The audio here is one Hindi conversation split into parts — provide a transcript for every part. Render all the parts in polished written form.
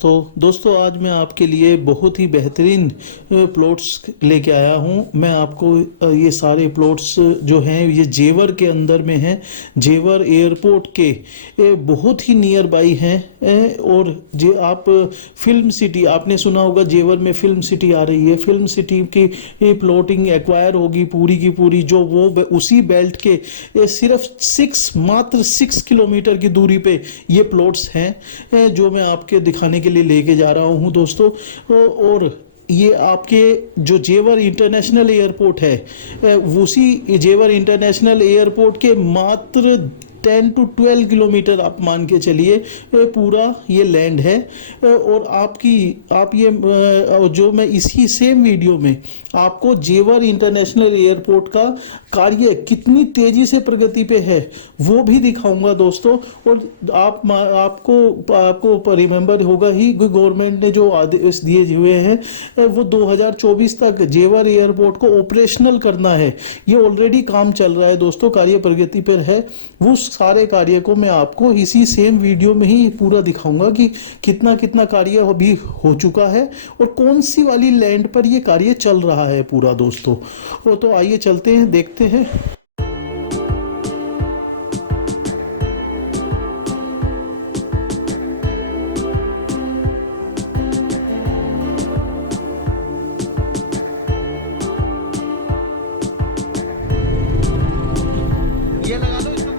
दोस्तों आज मैं आपके लिए बहुत ही बेहतरीन प्लॉट्स लेके आया हूँ। मैं आपको ये सारे प्लॉट्स जो हैं ये जेवर के अंदर में हैं, जेवर एयरपोर्ट के बहुत ही नियर बाई हैं। और जे आप फिल्म सिटी, आपने सुना होगा जेवर में फिल्म सिटी आ रही है, फिल्म सिटी की प्लॉटिंग एक्वायर होगी पूरी की पूरी, जो वो उसी बेल्ट के सिर्फ मात्र 6 किलोमीटर की दूरी पे ये प्लॉट्स हैं जो मैं आपके दिखाने के लिए लेके जा रहा हूँ दोस्तों। और ये आपके जो जेवर इंटरनेशनल एयरपोर्ट है, उसी जेवर इंटरनेशनल एयरपोर्ट के मात्र 10 to 12 किलोमीटर आप मान के चलिए पूरा ये लैंड है। और आप ये जो मैं इसी सेम वीडियो में आपको जेवर इंटरनेशनल एयरपोर्ट का कार्य कितनी तेजी से प्रगति पे है वो भी दिखाऊंगा दोस्तों। और आपको रिमेंबर होगा ही, गवर्नमेंट ने जो आदेश दिए हुए हैं वो 2024 तक जेवर एयरपोर्ट को ऑपरेशनल करना है। ये ऑलरेडी काम चल रहा है दोस्तों, कार्य प्रगति पर है। वो सारे कार्य को मैं आपको इसी सेम वीडियो में ही पूरा दिखाऊंगा कि कितना कितना कार्य अभी हो चुका है और कौन सी वाली लैंड पर ये कार्य चल रहा है पूरा दोस्तों। तो आइए चलते हैं, देखते हैं। ये लगा लो इसको।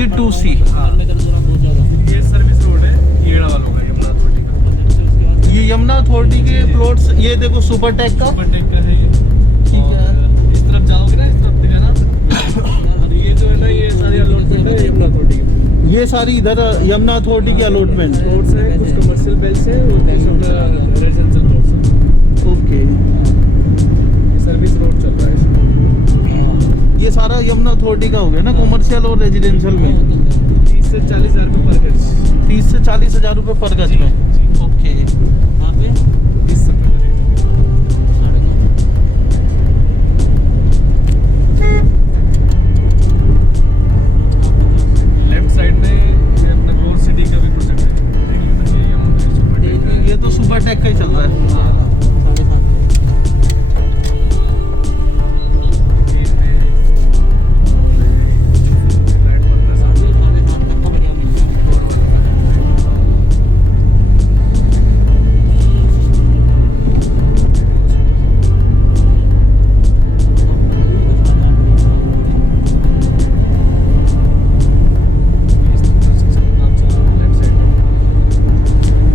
Exit 2C। ये सर्विस रोड है येड़ा वालों का, यमुना अथॉरिटी का। ये यमुना अथॉरिटी के प्लॉट्स, ये देखो सुपर टेक का। सुपरटेक का है ये। ठीक है। और इस तरफ जाओगे ना, इस तरफ दिखाना। और ये जो है ना, ये सारी अलॉटमेंट है यमुना अथॉरिटी की। ये सारी इधर यमुना अथॉरिटी की अलॉटमेंट। रोड्स है, कुछ कमर्शियल बेल्ट है और कुछ अपना रेजिडेंशियल रोड्स है। ओके। सर्विस रोड चल रहा है इसमें। ये सारा यमुना अथॉरिटी का हो गया ना, कॉमर्शियल और रेजिडेंशियल में। 30 से 40 हज़ार रुपये पर गज। 30 से 40 हज़ार रुपये पर गज में। ओके। यहाँ पे 20 सब में रहेगा। लेफ्ट साइड में ये अपना गोर सिटी का भी प्रोजेक्ट है। देख लो, ये यहाँ पे सुपरटेक का है। ये तो सुपर टेक का ही चल रहा है।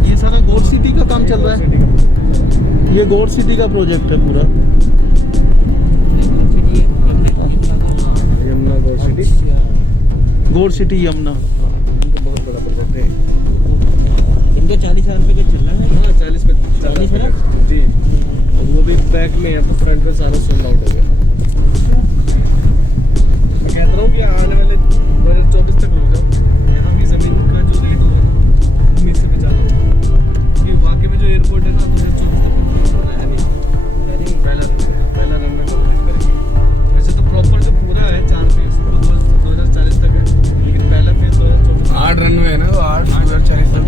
ये सारा गोर सिटी का काम चल रहा है। ये गोर सिटी का प्रोजेक्ट है पूरा। यमुना गोर सिटी गोर सिटी यमुना। बहुत बड़ा प्रोजेक्ट है। इनका 40,000 रुपये का चल रहा है। हाँ, 40 पे चल 40 है रहा ना? है जी। और वो भी बैक में है, तो फ्रंट में सारा सोल्ड आउट हो गया। मैं कहता हूँ कि आने वाले 2024 तक हो जाओ, यहाँ भी ज़मीन का जो रेट होगा ना, उम्मीद से भी ज़्यादा होगा। क्योंकि वाकई में जो एयरपोर्ट है ना, 2024 तक कंप्लीट होना है नहीं। पहला रन में कंप्लीट करेंगे। वैसे तो प्रॉपर जो पूरा है 4 फेज वो 2040 तक है, लेकिन पहला फेज 2024 8 रनवे है ना, तो 8 2040 तक।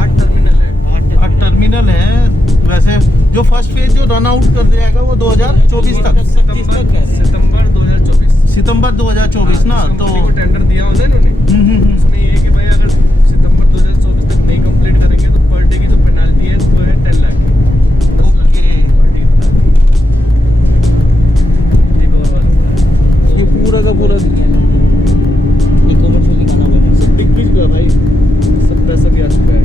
8 टर्मिनल है। 8 टर्मिनल है। वैसे जो फर्स्ट फेज जो रन आउट कर जाएगा वो 2024 तक, सितंबर 2024। सितंबर 2024 ना। जिस तो कंपनी को टेंडर दिया होना है इन्होंने, उसमें ये है कि भाई अगर सितंबर 2024 तक नहीं कंप्लीट करेंगे तो पर डे की जो पेनल्टी है वो है 10 लाख की। 10 लाख की per day बता दी। ये और वाला हुआ है। ये पूरा का पूरा ये कमर्शियल निकाला हुआ है। सब बिक चुका भाई, सब पैसा भी आ चुका है।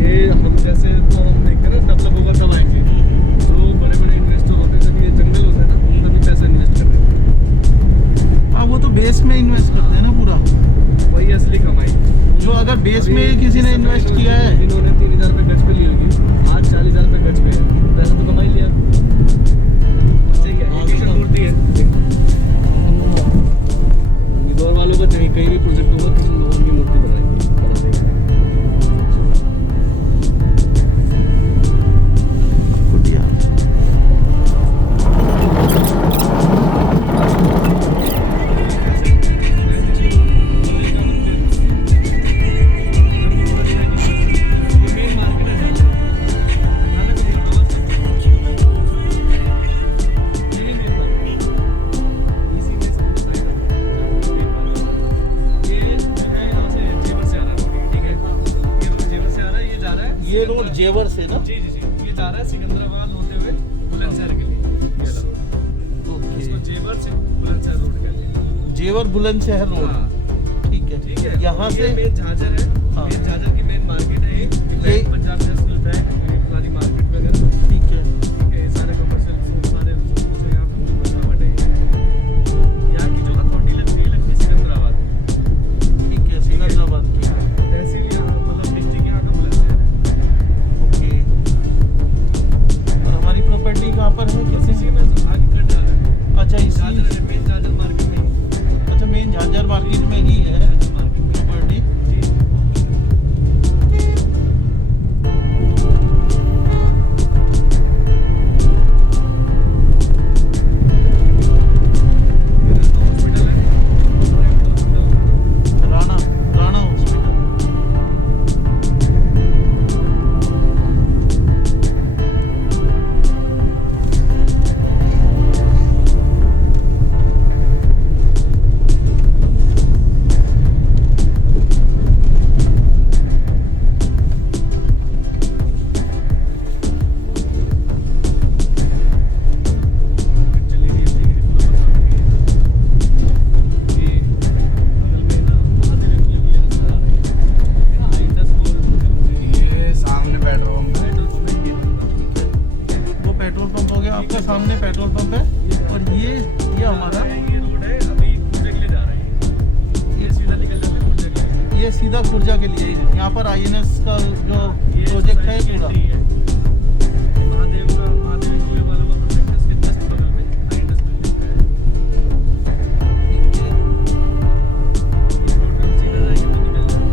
ये हम जैसे तो हम देखते हैं ना, डेवलप होगा तब आएंगे। जो बड़े-बड़े इन्वेस्टर होते हैं, जब ये जंगल होता है ना, तभी पैसा इन्वेस्ट करते हैं। हाँ, वो तो बेस में इन्वेस्ट करते हैं ना पूरा। वही असली कमाई। जो अगर बेस में किसी ने इन्वेस्ट किया है, इन्होंने 3,000 रुपये गज पे ली होगी, आज 40,000 रुपये गज पे है, पैसा तो कमा ही लिया। ठीक है, एक एक मूर्ति है। उम्मीदवार वालों का कहीं कहीं भी प्रोजेक्ट होगा, किसी भगवान की मूर्ति बनाएंगे, बना देंगे। कुटिया। ये रोड जेवर से ना। जी जी जी, ये जा रहा है सिकंदराबाद होते हुए बुलंदशहर के लिए। ये वाला रोड। इसको ओके। जेवर से बुलंदशहर रोड कहते हैं। जेवर बुलंदशहर रोड। हाँ, ठीक है। ठीक है। यहाँ ये से मेन झाझर है। हाँ। मेन झाझर की मेन मार्केट है। ये ये- बैंक, पंजाब नेशनल बैंक, ये सारी मार्केट वगैरह। ठीक है। ठीक है, ये सारे कमर्शियल सारे कुछ है यहाँ पे, कोई बसावट है। यहाँ की जो अथॉरिटी लगती है सिकंदराबाद। ठीक है, सिकंदराबाद की। तहसील यहाँ मतलब डिस्ट्रिक्ट यहाँ का बुलंदशहर है। ओके। और हमारी प्रॉपर्टी कहाँ पर है? किसी किसी में आगे कट जा रहा है। अच्छा, इसी झाझर मेन झाझर मार्केट में ही। अच्छा, मेन झाझर मार्केट में ही है झाझर मार्केट में। प्रॉपर्टी। जी। हॉस्पिटल है, हॉस्पिटल। राणा राणा हॉस्पिटल। सीधा खुर्जा के लिए यहाँ पर INS का जो प्रोजेक्ट है पूरा। महादेव कुएं वालों का प्रोजेक्ट है, इसके जस्ट बगल में INS बिल्डिंग है। ये रोड सीधा जाएंगे तो निकल जाएगा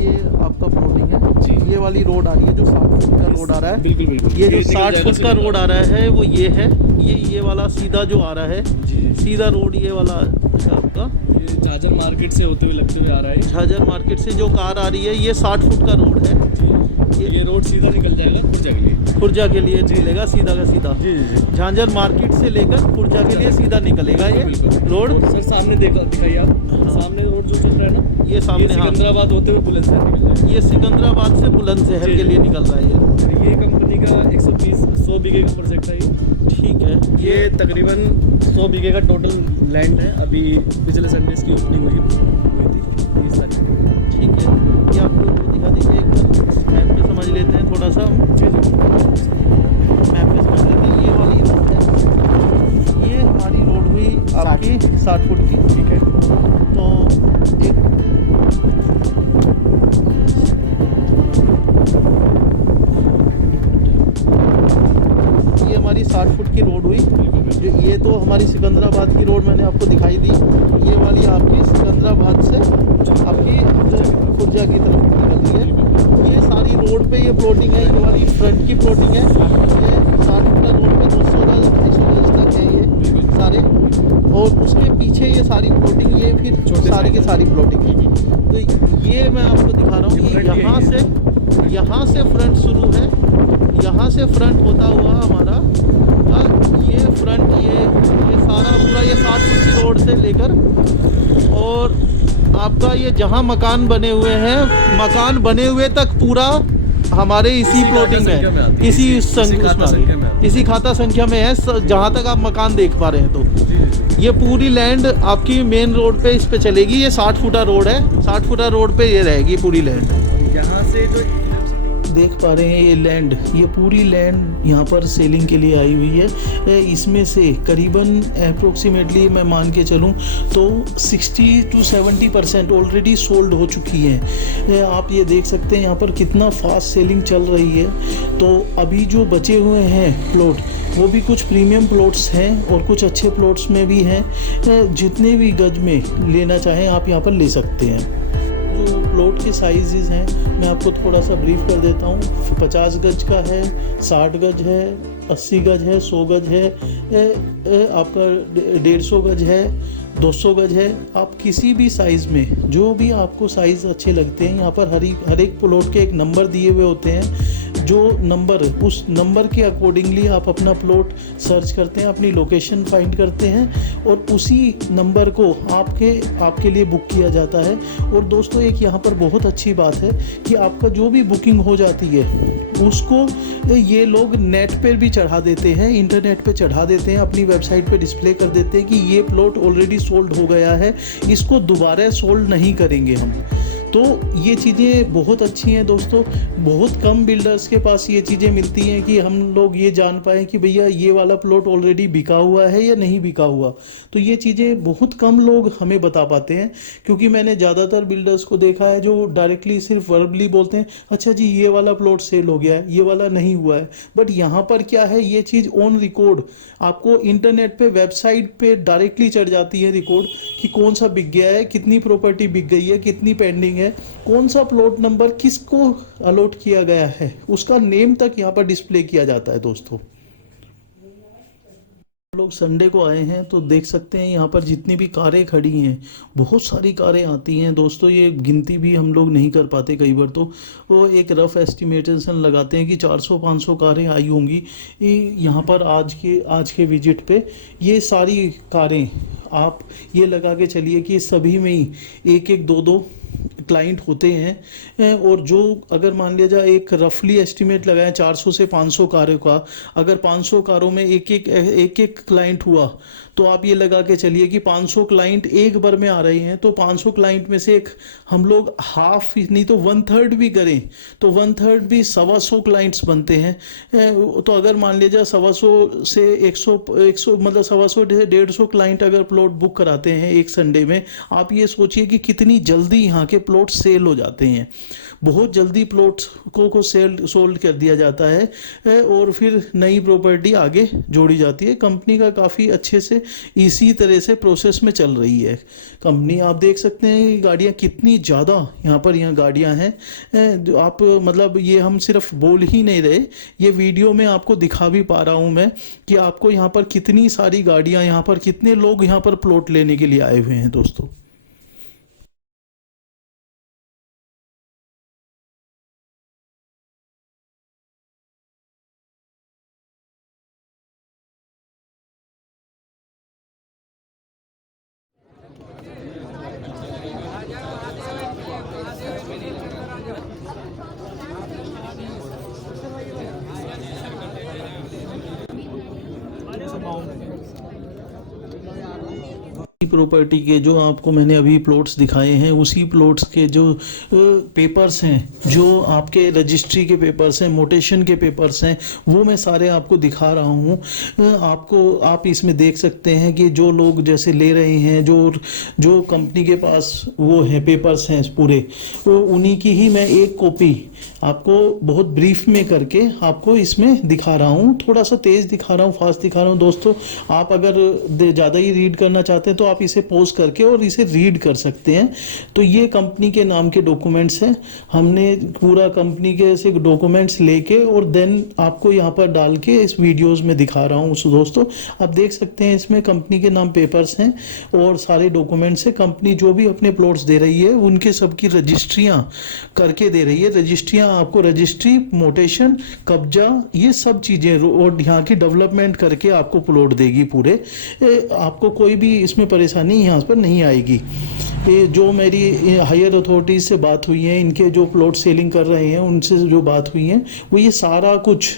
ये आपका प्लॉटिंग है। ये वाली रोड आ रही है जो 60 फुट का रोड आ रहा है। बिल्कुल बिल्कुल। ये जो 60 फुट का रोड आ रहा है वो ये है। ये वाला सीधा जो आ रहा है, सीधा रोड ये वाला है आपका। ये झाझर मार्केट से होते हुए लगते हुए आ रहा है। झाझर मार्केट से जो कार आ रही है ये 60 फुट का रोड है। ये रोड सीधा निकल जाएगा खुर्जा के लिए। खुर्जा के लिए निकलेगा सीधा का सीधा। जी जी जी। झांझर मार्केट से लेकर खुर्जा के लिए सीधा निकलेगा ये रोड। और सर सामने दिखाइए आप, सामने रोड जो चल रहा है ना, ये सामने हाँ, सिकंदराबाद होते हुए बुलंदशहर निकल जाएगा। ये सिकंदराबाद से बुलंदशहर जी, के जी। लिए निकल रहा है ये रोड। ये कंपनी का 100 बीघे का प्रोजेक्ट है ये। ठीक है। ये तकरीबन 100 बीघे का टोटल लैंड है। अभी पिछले संडे इसकी ओपनिंग हुई थी 30 तारीख को। ठीक है, ये आपको दिखा दीजिए एक बार। मैप पे समझ लेते हैं थोड़ा सा हम। मैप पे समझ लेते हैं। ये वाली रोड है, ये हमारी रोड हुई आपकी 60 फुट की। ठीक है। तो एक ये हमारी 60 फुट की रोड हुई। जो ये तो हमारी सिकंदराबाद की रोड मैंने आपको दिखाई दी। ये वाली आपकी सिकंदराबाद से आपकी खुर्जा की तरफ निकल रही है। ये सारी रोड पे ये प्लॉटिंग है। ये वाली फ्रंट की प्लॉटिंग है। ये 60 फुट का रोड पे 200 गज 250 गज तक है ये सारे। और उसके पीछे ये सारी प्लॉटिंग, ये फिर सारी की सारी प्लॉटिंग है। तो ये मैं आपको दिखा रहा हूँ कि यहाँ से फ्रंट शुरू है। यहाँ से फ्रंट होता हुआ हमारा ये फ्रंट ये सारा पूरा ये 60 फुट की रोड से लेकर और आपका ये जहाँ मकान बने हुए हैं, मकान बने हुए तक पूरा हमारे इसी प्लॉटिंग में, इसी खाता संख्या में है जहाँ तक आप मकान देख पा रहे हैं। तो ये पूरी लैंड आपकी मेन रोड पे इस पे चलेगी। ये 60 फुटा रोड है। 60 फुटा रोड पे ये रहेगी पूरी लैंड। यहाँ से जो देख पा रहे हैं ये लैंड, ये पूरी लैंड यहाँ पर सेलिंग के लिए आई हुई है। इसमें से करीबन अप्रोक्सीमेटली मैं मान के चलूँ तो 60 to 70% ऑलरेडी सोल्ड हो चुकी हैं। आप ये देख सकते हैं यहाँ पर कितना फास्ट सेलिंग चल रही है। तो अभी जो बचे हुए हैं प्लॉट वो भी कुछ प्रीमियम प्लॉट्स हैं और कुछ अच्छे प्लॉट्स में भी हैं। जितने भी गज में लेना चाहें आप यहाँ पर ले सकते हैं। जो प्लॉट के साइजेस हैं मैं आपको थोड़ा सा ब्रीफ कर देता हूँ। 50 गज का है, 60 गज है, 80 गज है, 100 गज है, आपका 150 गज है, 200 गज है। आप किसी भी साइज़ में जो भी आपको साइज़ अच्छे लगते हैं, यहाँ पर हर एक प्लॉट के एक नंबर दिए हुए होते हैं। जो नंबर, उस नंबर के अकॉर्डिंगली आप अपना प्लॉट सर्च करते हैं, अपनी लोकेशन फाइंड करते हैं और उसी नंबर को आपके लिए बुक किया जाता है। और दोस्तों एक यहाँ पर बहुत अच्छी बात है कि आपका जो भी बुकिंग हो जाती है उसको ये लोग नेट पर भी चढ़ा देते हैं, इंटरनेट पे चढ़ा देते हैं, अपनी वेबसाइट पे डिस्प्ले कर देते हैं कि ये प्लॉट ऑलरेडी सोल्ड हो गया है, इसको दोबारा सोल्ड नहीं करेंगे हम। तो ये चीज़ें बहुत अच्छी हैं दोस्तों। बहुत कम बिल्डर्स के पास ये चीज़ें मिलती हैं कि हम लोग ये जान पाएँ कि भैया ये वाला प्लॉट ऑलरेडी बिका हुआ है या नहीं बिका हुआ। तो ये चीज़ें बहुत कम लोग हमें बता पाते हैं, क्योंकि मैंने ज़्यादातर बिल्डर्स को देखा है जो डायरेक्टली सिर्फ वर्बली बोलते हैं, अच्छा जी ये वाला प्लॉट सेल हो गया है, ये वाला नहीं हुआ है। बट यहाँ पर क्या है, ये चीज़ ऑन रिकॉर्ड आपको इंटरनेट पे वेबसाइट पे डायरेक्टली चढ़ जाती है रिकॉर्ड कि कौन सा बिक गया है, कितनी प्रॉपर्टी बिक गई है, कितनी पेंडिंग है, कौन सा प्लॉट नंबर किसको अलॉट किया गया है, उसका नेम तक यहाँ पर डिस्प्ले किया जाता है दोस्तों। लोग संडे को आए हैं तो देख सकते हैं यहाँ पर जितनी भी कारें खड़ी हैं, बहुत सारी कारें आती हैं दोस्तों। ये गिनती भी हम लोग नहीं कर पाते कई बार, तो वो एक रफ एस्टिमेशन लगाते हैं कि 400-500 कारें आई होंगी यहाँ पर आज के विजिट पे। ये सारी कारें आप ये लगा के चलिए कि सभी में ही एक एक दो दो क्लाइंट होते हैं। और जो अगर मान लिया जाए एक रफली एस्टिमेट लगाएं 400 से 500 कारों का, अगर 500 कारों में एक एक क्लाइंट हुआ तो आप ये लगा के चलिए कि 500 क्लाइंट एक बार में आ रहे हैं। तो 500 क्लाइंट में से हम लोग हाफ नहीं तो 1/3 भी करें तो 1/3 भी 125 क्लाइंट्स बनते हैं। तो अगर मान लिया जाए 125 से 100 मतलब 125 से 150 क्लाइंट अगर प्लॉट बुक कराते हैं एक संडे में, आप ये सोचिए कि कितनी जल्दी यहाँ के प्लॉट सेल हो जाते हैं। बहुत जल्दी प्लॉट्स को सोल्ड कर दिया जाता है और फिर नई प्रॉपर्टी आगे जोड़ी जाती है। कंपनी का काफ़ी अच्छे से इसी तरह से प्रोसेस में चल रही है कंपनी। आप देख सकते हैं गाड़ियाँ कितनी ज़्यादा यहाँ गाड़ियाँ हैं। आप मतलब ये हम सिर्फ बोल ही नहीं रहे, ये वीडियो में आपको दिखा भी पा रहा हूँ मैं कि आपको यहाँ पर कितनी सारी गाड़ियाँ, यहाँ पर कितने लोग यहाँ पर प्लॉट लेने के लिए आए हुए हैं दोस्तों। प्रॉपर्टी के जो आपको मैंने अभी प्लॉट्स दिखाए हैं, उसी प्लॉट्स के जो पेपर्स हैं, जो आपके रजिस्ट्री के पेपर्स हैं, मोटेशन के पेपर्स हैं, वो मैं सारे आपको दिखा रहा हूँ। आप इसमें देख सकते हैं कि जो लोग जैसे ले रहे हैं, जो कंपनी के पास वो है पेपर्स हैं पूरे, वो उन्हीं की ही मैं एक कॉपी आपको बहुत ब्रीफ में करके आपको इसमें दिखा रहा हूँ। थोड़ा सा तेज़ दिखा रहा हूँ, फास्ट दिखा रहा हूँ दोस्तों। आप अगर ज़्यादा ही रीड करना चाहते हैं तो आप इसे पॉज करके और इसे रीड कर सकते हैं। तो ये कंपनी के नाम के डॉक्यूमेंट्स हैं। हमने पूरा कंपनी के ऐसे डॉक्यूमेंट्स लेके और देन आपको यहाँ पर डाल के इस वीडियोज़ में दिखा रहा हूँ दोस्तों। आप देख सकते हैं इसमें कंपनी के नाम पेपर्स हैं और सारे डॉक्यूमेंट्स हैं। कंपनी जो भी अपने प्लॉट्स दे रही है उनके सबकी रजिस्ट्रियाँ करके दे रही है। रजिस्ट्रियाँ आपको रजिस्ट्री, मोटेशन, कब्जा, ये सब चीज़ें और यहाँ की डेवलपमेंट करके आपको प्लॉट देगी पूरे। आपको कोई भी इसमें परेशानी यहाँ पर नहीं आएगी। ये जो मेरी हायर अथॉरिटीज़ से बात हुई है, इनके जो प्लॉट सेलिंग कर रहे हैं उनसे जो बात हुई है, वो ये सारा कुछ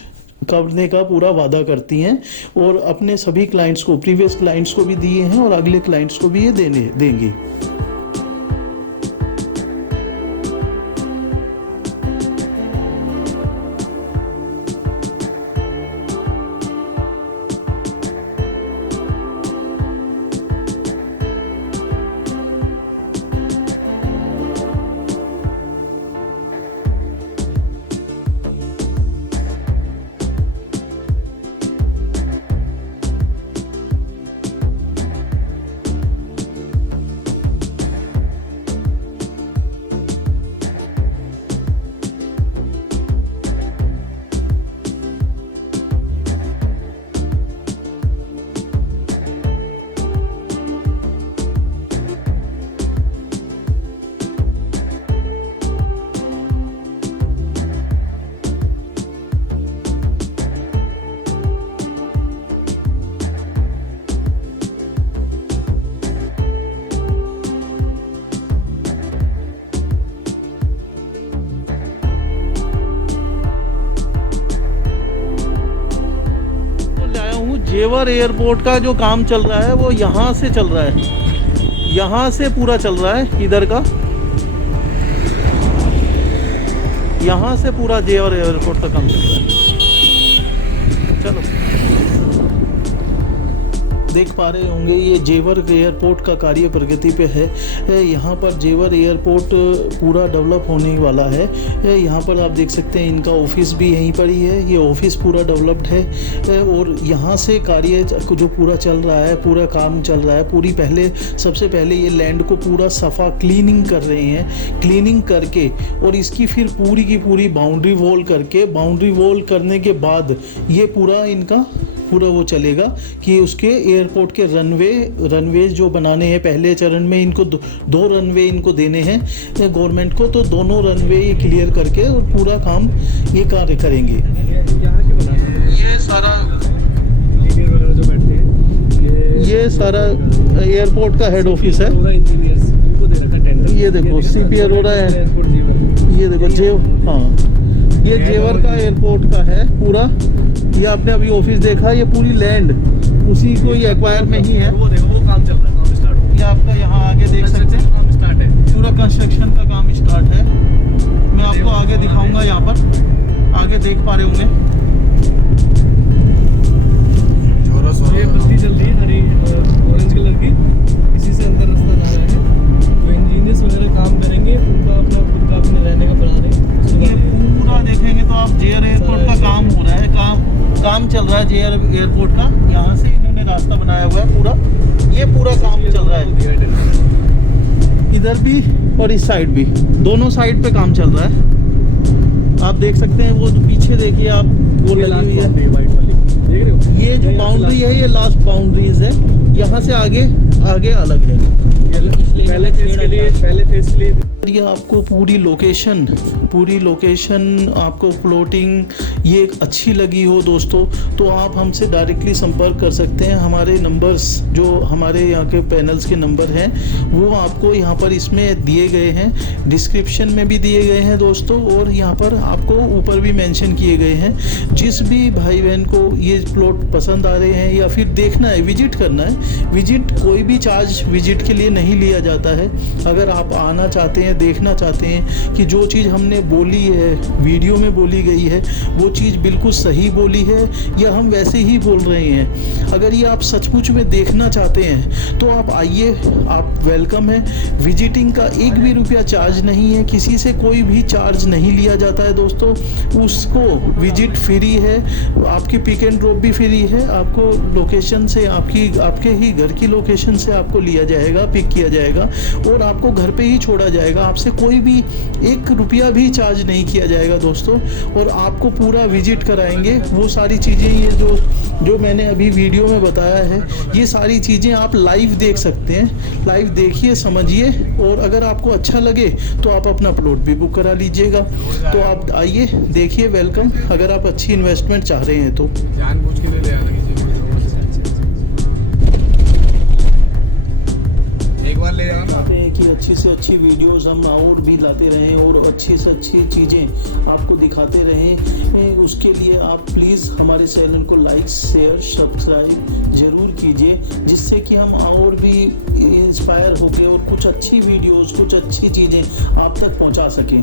करने का पूरा वादा करती हैं और अपने सभी क्लाइंट्स को, प्रीवियस क्लाइंट्स को भी दिए हैं और अगले क्लाइंट्स को भी ये देंगी। जेवर एयरपोर्ट का जो काम चल रहा है वो यहाँ से चल रहा है, यहाँ से पूरा चल रहा है इधर का, यहाँ से पूरा जेवर एयरपोर्ट का काम चल रहा है। चलो देख पा रहे होंगे ये जेवर एयरपोर्ट का कार्य प्रगति पे है। यहाँ पर जेवर एयरपोर्ट पूरा डेवलप होने वाला है। यहाँ पर आप देख सकते हैं इनका ऑफिस भी यहीं पर ही है। ये ऑफिस पूरा डेवलप्ड है और यहाँ से कार्य जो पूरा चल रहा है, पूरा काम चल रहा है। सबसे पहले ये लैंड को पूरा सफ़ा क्लीनिंग कर रहे हैं। क्लीनिंग करके और इसकी फिर पूरी की पूरी बाउंड्री वॉल करके, बाउंड्री वॉल करने के बाद ये पूरा इनका पूरा वो चलेगा कि उसके एयरपोर्ट के रनवे जो बनाने हैं, पहले चरण में इनको दो रनवे इनको देने हैं गवर्नमेंट को, तो दोनों रनवे ये क्लियर करके और पूरा काम ये कार्य करेंगे। यहाँ के बना रहे हैं ये सारा इंजीनियर वगैरह जो बैठते हैं, ये सारा एयरपोर्ट का हेड ऑफिस है। इंजीनियर्स उनको दे रखा टेंडर। ये देखो CP अरोड़ा है, एयरपोर्ट जीवन। ये देखो हाँ, ये जेवर का एयरपोर्ट का है पूरा। ये आपने अभी ऑफिस देखा, ये पूरी लैंड उसी को ही एक्वायर में ही है। वो देखो वो काम चल रहा है, काम स्टार्ट हो ये आपका यहाँ आगे देख सकते हैं, काम स्टार्ट है। पूरा कंस्ट्रक्शन का काम स्टार्ट है। मैं आपको आगे दिखाऊंगा, यहाँ पर आगे देख पा रहे होंगे। ये बत्ती चल रही है हरी ऑरेंज कलर की, इसी से अंदर रास्ता जा रहा है। तो इंजीनियर्स वगैरह काम करेंगे, उनका अपना खुद का अपने रहने का बना रहे हैं। ये पूरा देखेंगे तो आप जेयर एयरपोर्ट का काम हो रहा है, काम चल रहा है जेयर एयरपोर्ट का। यहाँ से इन्होंने रास्ता बनाया हुआ है पूरा, ये पूरा काम चल रहा है इधर भी और इस साइड भी, दोनों साइड पे काम चल रहा है। आप देख सकते हैं वो जो पीछे देखिए आप, वो लगी हुई है वाइट वाली, देख रहे हो? ये जो बाउंड्री है ये लास्ट बाउंड्रीज है, यहाँ से आगे अलग है। पहले फेज के लिए ये आपको पूरी लोकेशन आपको प्लॉटिंग ये अच्छी लगी हो दोस्तों, तो आप हमसे डायरेक्टली संपर्क कर सकते हैं। हमारे नंबर्स जो हमारे यहाँ के पैनल्स के नंबर हैं वो आपको यहाँ पर इसमें दिए गए हैं, डिस्क्रिप्शन में भी दिए गए हैं दोस्तों, और यहाँ पर आपको ऊपर भी मेंशन किए गए हैं। जिस भी भाई बहन को ये प्लॉट पसंद आ रहे हैं या फिर देखना है, विजिट करना है, विजिट कोई भी चार्ज विजिट के लिए नहीं लिया जाता है। अगर आप आना चाहते हैं, देखना चाहते हैं कि जो चीज़ हमने बोली है, वीडियो में बोली गई है, वो चीज़ बिल्कुल सही बोली है या हम वैसे ही बोल रहे हैं, अगर ये आप सचमुच में देखना चाहते हैं तो आप आइए, आप वेलकम है। विजिटिंग का एक भी रुपया चार्ज नहीं है, किसी से कोई भी चार्ज नहीं लिया जाता है दोस्तों। उसको विजिट फ्री है, आपकी पिक एंड ड्रॉप भी फ्री है, आपको लोकेशन से आपके ही घर की लोकेशन से आपको लिया जाएगा, पिक किया जाएगा और आपको घर पे ही छोड़ा जाएगा। आपसे कोई भी एक रुपया भी चार्ज नहीं किया जाएगा दोस्तों, और आपको पूरा विजिट कराएंगे। वो सारी चीज़ें ये जो मैंने अभी वीडियो में बताया है, ये सारी चीज़ें आप लाइव देख सकते हैं। लाइव देखिए, समझिए, और अगर आपको अच्छा लगे तो आप अपना प्लॉट भी बुक करा लीजिएगा। तो आप आइए, देखिए, वेलकम। अगर आप अच्छी इन्वेस्टमेंट चाह रहे हैं तो जानबूझ के ले आना किसी एक बार ले जाओ ना। कि अच्छी से अच्छी वीडियोस हम और भी लाते रहें और अच्छी से अच्छी चीज़ें आपको दिखाते रहें। उसके लिए आप प्लीज़ हमारे चैनल को लाइक, शेयर, सब्सक्राइब ज़रूर कीजिए, जिससे कि हम और भी इंस्पायर होकर और कुछ अच्छी वीडियोस, कुछ अच्छी चीज़ें आप तक पहुंचा सकें।